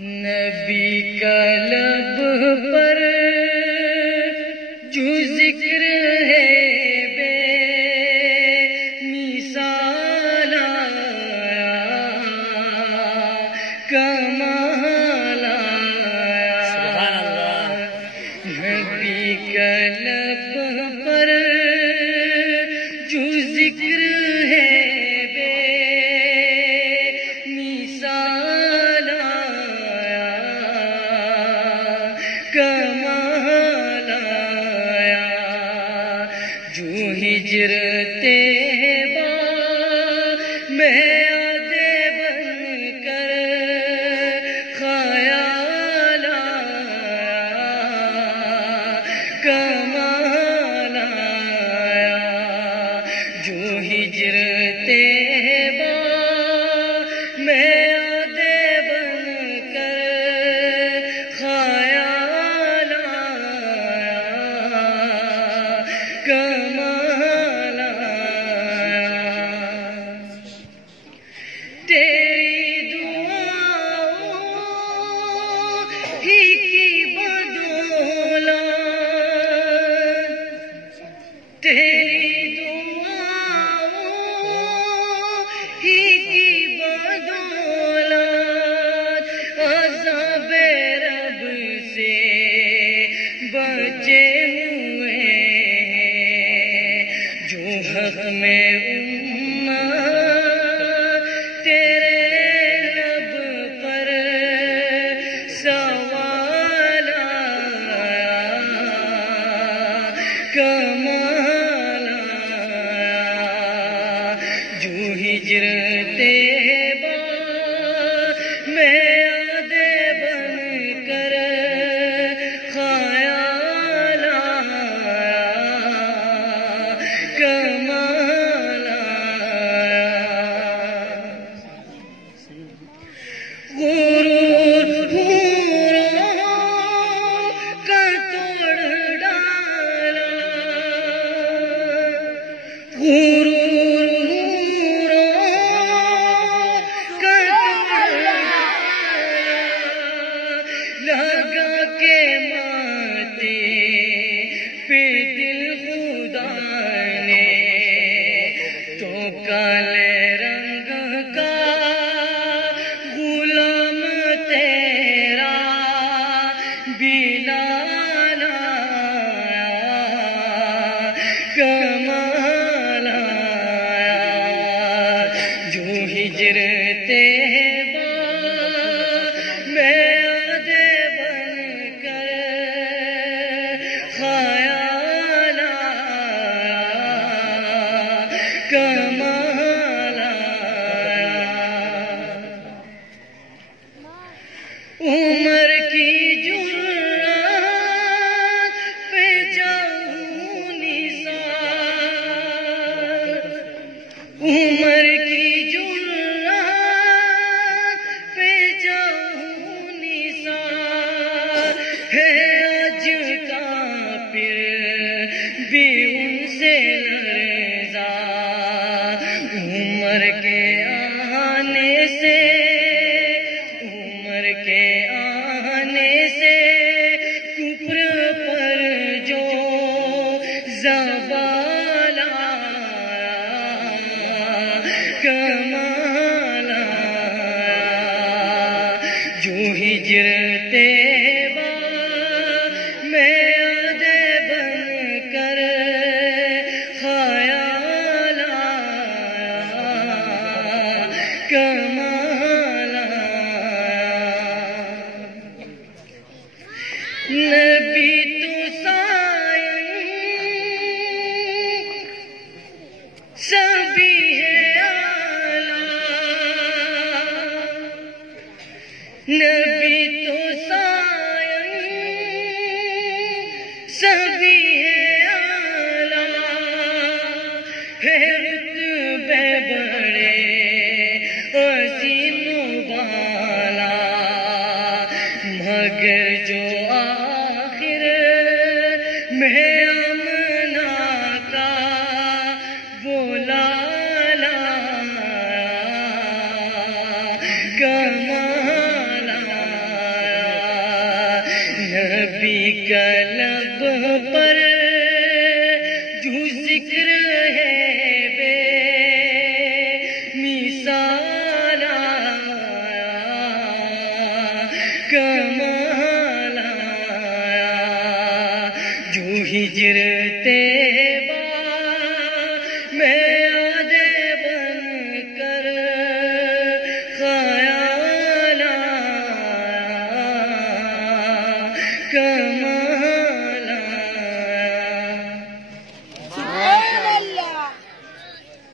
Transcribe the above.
نبی کا لب پر جو ذکر ہے بے مثال آیا، کمال آیا۔ سبحان اللہ۔ نبی کا لب پر جو ذکر ہے بے مثال آیا، کمال آیا۔ جو ہجر طیبہ میں آدے بن کر خیال آیا، کمال آیا۔ جو ہجر طیبہ میں آدے بن کر خیال آیا، کمال آیا۔ تیری دعاؤں ہی کی بدولت، تیری دعاؤں ہی کی بدولت عذاب رب سے بچے ہوئے ہیں۔ جو حق میں امت تیرے لب پر سوال آیا، کمال آیا۔ جو ہجر طیبہ میں آدے بن کر خیال آیا، کمال آیا۔ غرور حوروں کا توڑ ڈالا، غرور حوروں کا توڑ ڈالا، لگا کے ماتے پہ دل خدا نے تو کالے رنگ کا غلام تیرا بلال آیا، کمال آیا۔ جو ہجر طیبہ میں آدے بن کر خیال آیا، کمال آیا۔ عمر کی جرات پہ جاؤں نثار، عمر کی جرات پہ جاؤں نثار، ہے آج کافر بھی ان سے لرزا، عمر کے آنے سے، عمر کے آنے سے کفر پر جو زوال آیا، کمال آیا۔ جو ہجر طیبہ میں آدے بن کر خیال آیا، کمال آیا۔ نبی تو سائن سبھی ہے اعلیٰ، نبی تو سائن سبھی ہے اعلیٰ، ہے رتبے بڑے عظیم و بالا، مگر جو آخر میں امنا کا بولا لا، کمال نبی کا لب پر جو ذکر ہے بے مثال آیا، کمال آیا، جو ہجرتے